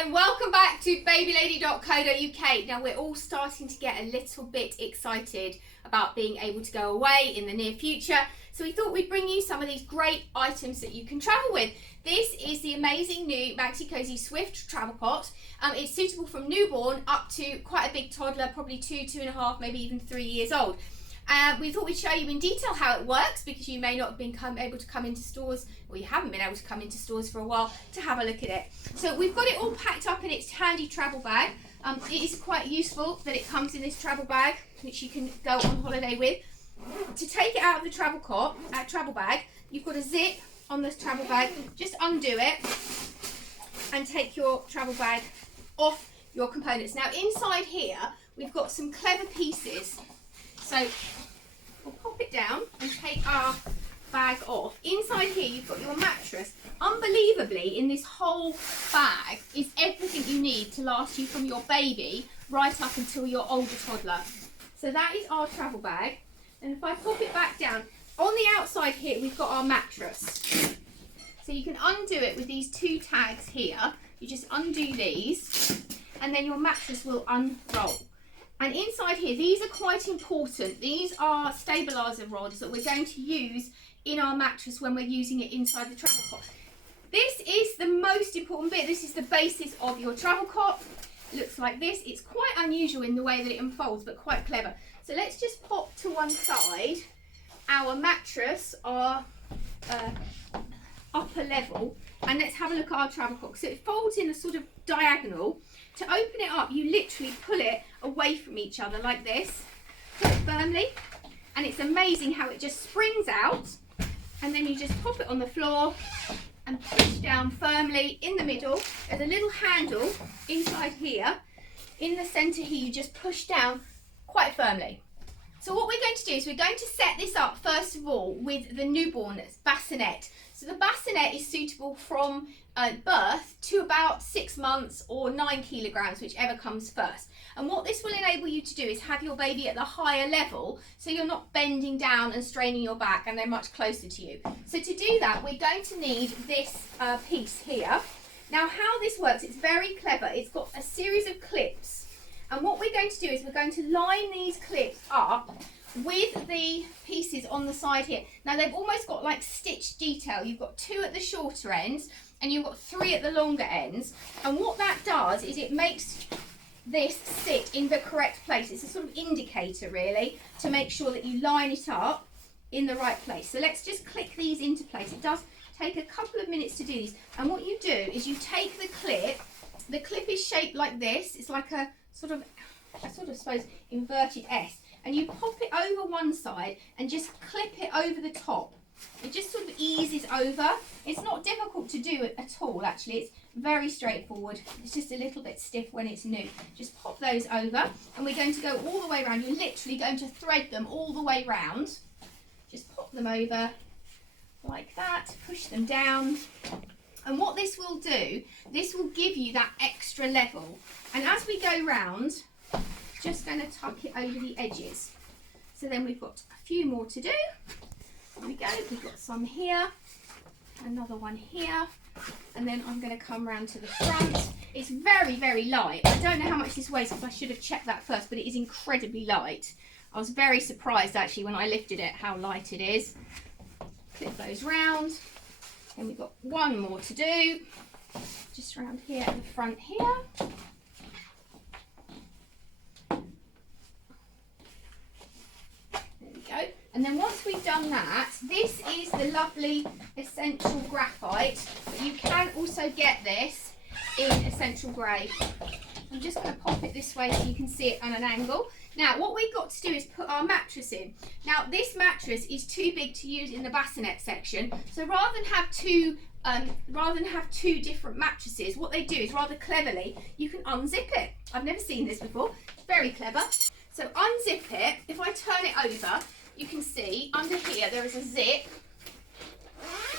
and welcome back to babylady.co.uk. Now we're all starting to get a little bit excited about being able to go away in the near future, so we thought we'd bring you some of these great items that you can travel with. This is the amazing new Maxi-Cosi Swift travel pot. It's suitable from newborn up to quite a big toddler, probably 2.5, maybe even 3 years old. We thought we'd show you in detail how it works, because you may not have been able to come into stores, or you haven't been able to come into stores for a while to have a look at it. So we've got it all packed up in its handy travel bag. It is quite useful that it comes in this travel bag, which you can go on holiday with. To take it out of the travel bag, you've got a zip on this travel bag. Just undo it and take your travel bag off your components. Now inside here, we've got some clever pieces. So we'll pop it down and take our bag off. Inside here you've got your mattress. Unbelievably, in this whole bag is everything you need to last you from your baby right up until your older toddler. So that is our travel bag. And if I pop it back down, on the outside here we've got our mattress. So you can undo it with these two tags here. You just undo these and then your mattress will unroll. And inside here, these are quite important. These are stabiliser rods that we're going to use in our mattress when we're using it inside the travel cot. This is the most important bit. This is the basis of your travel cot. It looks like this. It's quite unusual in the way that it unfolds, but quite clever. So let's just pop to one side our mattress, our upper level, and let's have a look at our travel cot. So it folds in a sort of diagonal. To open it up, you literally pull it away from each other like this, pull it firmly, and it's amazing how it just springs out, and then you just pop it on the floor and push down firmly in the middle. There's a little handle inside here. In the centre here, you just push down quite firmly. So what we're going to do is we're going to set this up first of all with the newborn bassinet. So the bassinet is suitable from birth to about 6 months or 9 kilograms, whichever comes first. And what this will enable you to do is have your baby at the higher level, so you're not bending down and straining your back and they're much closer to you. So to do that, we're going to need this piece here. Now how this works, it's very clever. It's got a series of clips. And what we're going to do is we're going to line these clips up with the pieces on the side here. Now they've almost got like stitched detail. You've got 2 at the shorter ends and you've got 3 at the longer ends. And what that does is it makes this sit in the correct place. It's a sort of indicator really to make sure that you line it up in the right place. So let's just click these into place. It does take a couple of minutes to do these. And what you do is you take the clip is shaped like this. It's like a sort of I suppose inverted S, and you pop it over one side and just clip it over the top. It just sort of eases over. It's not difficult to do it at all, actually. It's very straightforward. It's just a little bit stiff when it's new. Just pop those over, and we're going to go all the way around. You're literally going to thread them all the way round. Just pop them over like that, push them down. And what this will do, this will give you that extra level. And as we go round, just going to tuck it over the edges. So then we've got a few more to do. There we go, we've got some here, another one here, and then I'm going to come round to the front. It's very, very light. I don't know how much this weighs because I should have checked that first, but it is incredibly light. I was very surprised actually when I lifted it how light it is. Clip those round. And we've got one more to do, just around here at the front here. There we go. And then once we've done that, this is the lovely essential graphite, but you can also get this in essential grey. I'm just going to pop it this way so you can see it on an angle. Now what we've got to do is put our mattress in. Now this mattress is too big to use in the bassinet section, so rather than have two different mattresses, what they do is rather cleverly you can unzip it. I've never seen this before. It's very clever. So unzip it. If I turn it over, you can see under here there is a zip,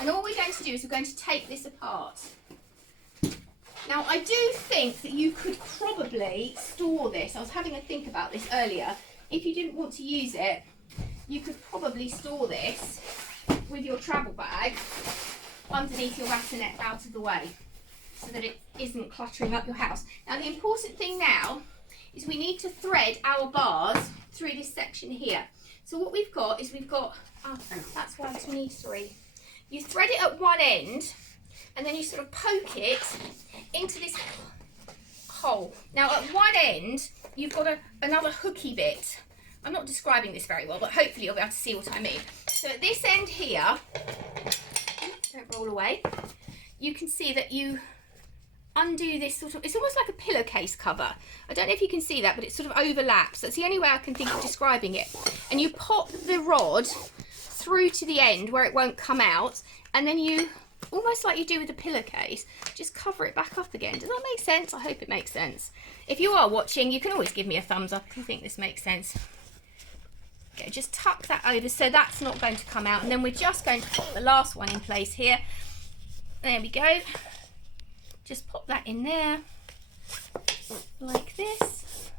and all we're going to do is we're going to take this apart. Now I do think that you could probably store this. I was having a think about this earlier. If you didn't want to use it, you could probably store this with your travel bag underneath your bassinet out of the way. so that it isn't cluttering up your house. Now the important thing now is we need to thread our bars through this section here. So what we've got is oh, that's why we need 3. You thread it at one end and then you sort of poke it into this hole. Now at one end you've got another hooky bit. I'm not describing this very well, but hopefully you'll be able to see what I mean. So at this end here, don't roll away, you can see that you undo this sort of, it's almost like a pillowcase cover. I don't know if you can see that, but it sort of overlaps. That's the only way I can think of describing it. And you pop the rod through to the end where it won't come out, and then you, almost like you do with a pillowcase, just cover it back up again. Does that make sense? I hope it makes sense. If you are watching, you can always give me a thumbs up if you think this makes sense. Okay, just tuck that over so that's not going to come out, and then we're just going to put the last one in place here. There we go. Just pop that in there, like this.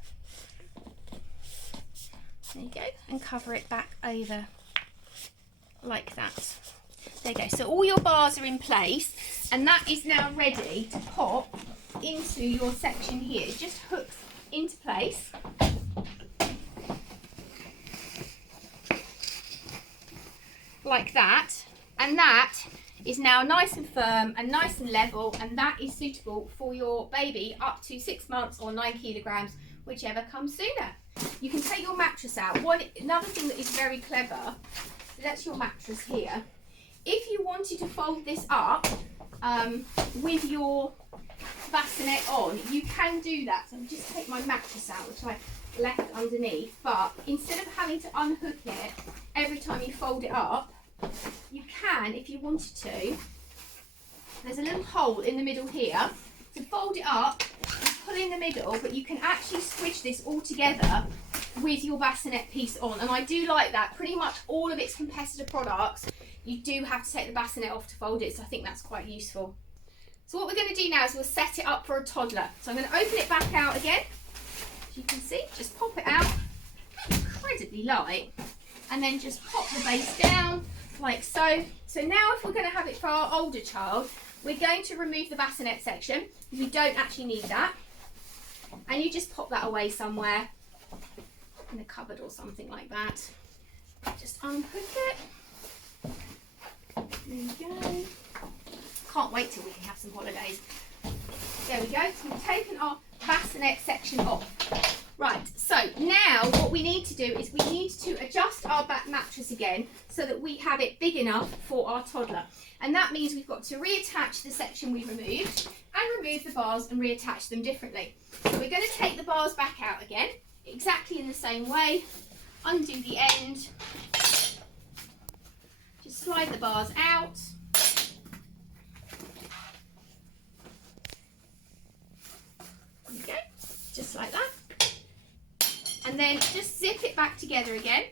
There you go, and cover it back over like that. There you go, so all your bars are in place, and that is now ready to pop into your section here. It just hooks into place. Like that, and that is now nice and firm and nice and level, and that is suitable for your baby up to 6 months or 9 kilograms, whichever comes sooner. You can take your mattress out. Another thing that is very clever, so that's your mattress here. If you wanted to fold this up with your bassinet on, you can do that. So I'll just take my mattress out, which I left underneath, but instead of having to unhook it every time you fold it up, you can, if you wanted to, there's a little hole in the middle here, to fold it up and pull in the middle, but you can actually squish this all together with your bassinet piece on, and I do like that. Pretty much all of its competitor products, you do have to take the bassinet off to fold it, so I think that's quite useful. So what we're going to do now is we'll set it up for a toddler. So I'm going to open it back out again. As you can see, just pop it out, incredibly light, and then just pop the base down like so. So now if we're going to have it for our older child, we're going to remove the bassinet section. We don't actually need that. And you just pop that away somewhere in a cupboard or something like that. Just unhook it. There we go. Can't wait till we can have some holidays. There we go. So we've taken our bassinet section off. Right, so now what we need to do is we need to adjust our back mattress again so that we have it big enough for our toddler. And that means we've got to reattach the section we removed and remove the bars and reattach them differently. So we're going to take the bars back out again, exactly in the same way. Undo the end. Just slide the bars out. There we go, just like that. And then just zip it back together again.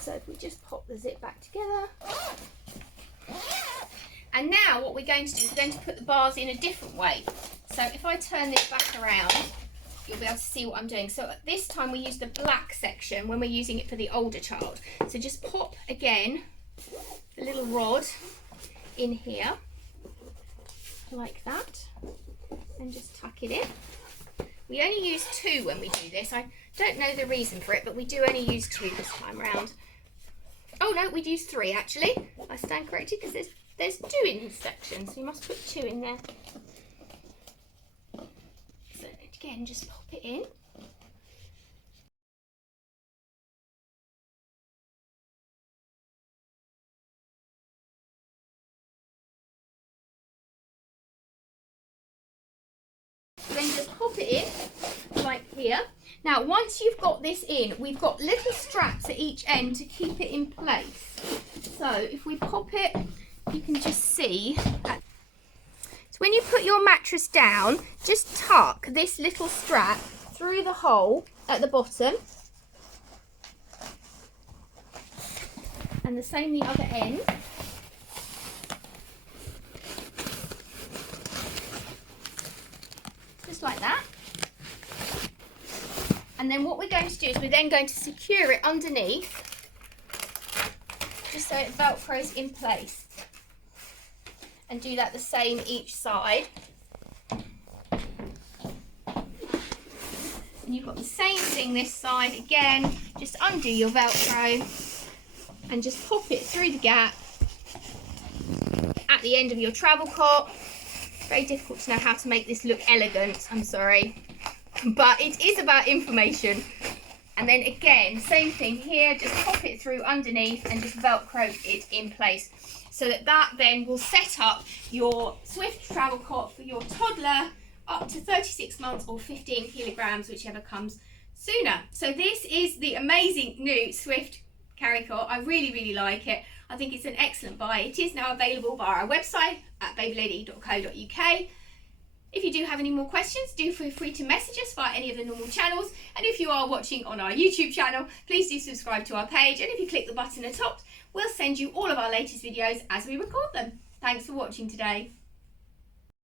So if we just pop the zip back together. And now what we're going to do is we're going to put the bars in a different way. So if I turn this back around, you'll be able to see what I'm doing. So at this time we use the black section when we're using it for the older child. So just pop again the little rod in here like that. And just tuck it in. We only use 2 when we do this. I don't know the reason for it, but we do only use 2 this time round. Oh no, we'd use 3 actually. I stand corrected because there's 2 in this section, so you must put 2 in there. So again, just pop it in. Then just pop it in like here. Now once you've got this in, we've got little straps at each end to keep it in place. So if we pop it, you can just see that. So when you put your mattress down, just tuck this little strap through the hole at the bottom, and the same the other end. Just like that. And then what we're going to do is we're then going to secure it underneath, just so it velcros in place. And do that the same each side. And you've got the same thing this side. Again, just undo your velcro and just pop it through the gap at the end of your travel cot. Very difficult to know how to make this look elegant, I'm sorry, but it is about information. And then again, same thing here, just pop it through underneath and just velcro it in place, so that then will set up your Swift travel cot for your toddler up to 36 months or 15 kilograms, whichever comes sooner. So this is the amazing new Swift carry cot. I really, really like it. I think it's an excellent buy. It is now available via our website at babylady.co.uk. If you do have any more questions, do feel free to message us via any of the normal channels. And if you are watching on our YouTube channel, please do subscribe to our page. And if you click the button at the top, we'll send you all of our latest videos as we record them. Thanks for watching today.